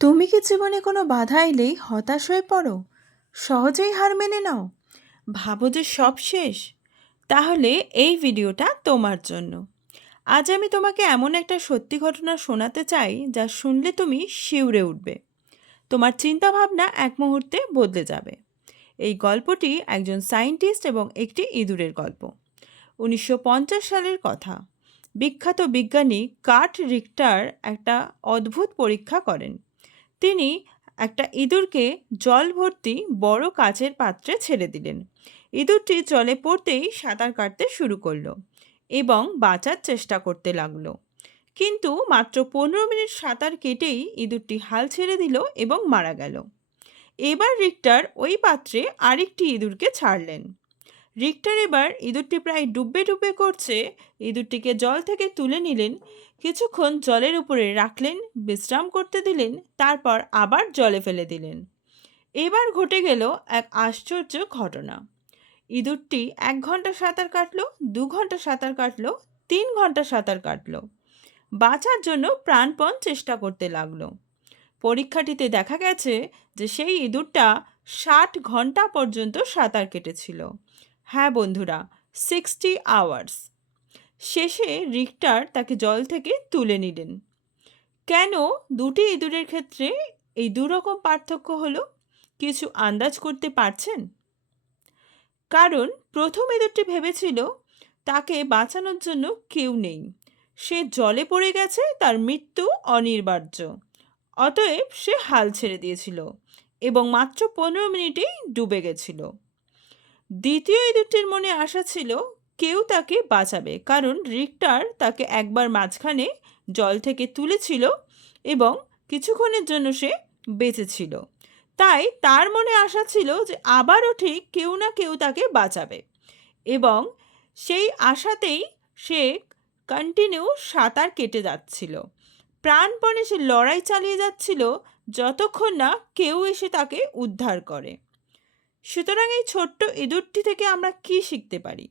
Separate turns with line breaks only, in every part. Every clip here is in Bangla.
তুমি কি জীবনে কোনো বাধা এলেই হতাশ হয়ে পড়ো? সহজেই হার মেনে নাও। ভাবো যে সব শেষ। তাহলে এই ভিডিওটা তোমার জন্য। আজ আমি তোমাকে এমন একটা সত্যি ঘটনা শোনাতে চাই, যা শুনলে তুমি শিউরে উঠবে। তোমার চিন্তাভাবনা এক মুহূর্তে বদলে যাবে। এই গল্পটি একজন সায়েন্টিস্ট এবং একটি ইঁদুরের গল্প। উনিশশো পঞ্চাশ সালের কথা। বিখ্যাত বিজ্ঞানী কার্ট রিক্টার একটা অদ্ভুত পরীক্ষা করেন। তিনি একটা ইঁদুরকে জল ভর্তি বড় কাচের পাত্রে ছেড়ে দিলেন। ইঁদুরটি জলে পড়তেই সাঁতার কাটতে শুরু করল এবং বাঁচার চেষ্টা করতে লাগল। কিন্তু মাত্র পনেরো মিনিট সাঁতার কেটেই ইঁদুরটি হাল ছেড়ে দিল এবং মারা গেল। এবার রিক্টার ওই পাত্রে আরেকটি ইঁদুরকে ছাড়লেন। রিক্টার এবার ইঁদুরটি প্রায় ডুববে ডুববে করছে। ইঁদুরটিকে জল থেকে তুলে নিলেন, কিছুক্ষণ জলের উপরে রাখলেন, বিশ্রাম করতে দিলেন, তারপর আবার জলে ফেলে দিলেন। এবার ঘটে গেল এক আশ্চর্য ঘটনা। ইঁদুরটি এক ঘণ্টা সাঁতার কাটলো, দু ঘণ্টা সাঁতার কাটলো, তিন ঘণ্টা সাঁতার কাটলো। বাঁচার জন্য প্রাণপণ চেষ্টা করতে লাগল। পরীক্ষাটিতে দেখা গেছে যে সেই ইঁদুরটা ষাট ঘণ্টা পর্যন্ত সাঁতার কেটেছিল। হ্যাঁ বন্ধুরা সিক্সটি আওয়ার্স শেষে রিক্টার তাকে জল থেকে তুলে নিলেন। কেন দুটি ইঁদুরের ক্ষেত্রে এই দুরকম পার্থক্য হলো? কিছু আন্দাজ করতে পারছেন? কারণ প্রথম ইঁদুরটি ভেবেছিল তাকে বাঁচানোর জন্য কেউ নেই। সে জলে পড়ে গেছে, তার মৃত্যু অনিবার্য। অতএব সে হাল ছেড়ে দিয়েছিল এবং মাত্র পনেরো মিনিটেই ডুবে গেছিল। দ্বিতীয় ইঁদুরটির মনে আশা ছিল কেউ তাকে বাঁচাবে, কারণ রিক্টার তাকে একবার মাঝখানে জল থেকে তুলেছিল এবং কিছুক্ষণের জন্য সে বেঁচেছিল তাই তার মনে আশা ছিল যে আবারও ঠিক কেউ না কেউ তাকে বাঁচাবে এবং সেই আশাতেই সে কন্টিনিউ সাঁতার কেটে যাচ্ছিল। প্রাণপণে সে লড়াই চালিয়ে যাচ্ছিল যতক্ষণ না কেউ এসে তাকে উদ্ধার করে। সুতরাং এই ছোট্ট ইঁদুরটি থেকে আমরা কি শিখতে পারি?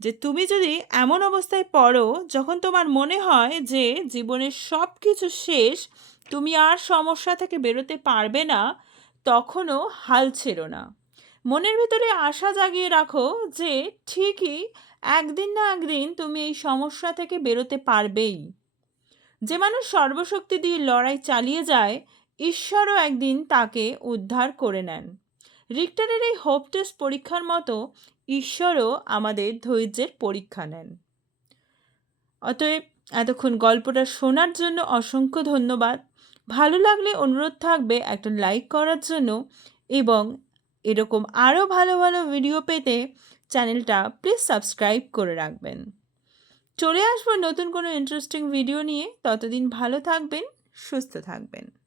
যে তুমি যদি এমন অবস্থায় পড়ো যখন তোমার মনে হয় যে জীবনের সব কিছু শেষ, তুমি আর সমস্যা থেকে বেরোতে পারবে না, তখনও হাল ছেড়ো না। মনের ভিতরে আশা জাগিয়ে রাখো যে ঠিকই একদিন না একদিন তুমি এই সমস্যা থেকে বেরোতে পারবেই। যে মানুষ সর্বশক্তি দিয়ে লড়াই চালিয়ে যায়, ঈশ্বরও একদিন তাকে উদ্ধার করে নেন। রিক্টারের এই হোপ টেস্ট পরীক্ষার মতো ঈশ্বরও আমাদের ধৈর্যের পরীক্ষা নেন। অতএব এতক্ষণ গল্পটা শোনার জন্য অসংখ্য ধন্যবাদ। ভালো লাগলে অনুরোধ থাকবে একটা লাইক করার জন্য এবং এরকম আরও ভালো ভালো ভিডিও পেতে চ্যানেলটা প্লিজ সাবস্ক্রাইব করে রাখবেন। চলে আসব নতুন কোনো ইন্টারেস্টিং ভিডিও নিয়ে। ততদিন ভালো থাকবেন, সুস্থ থাকবেন।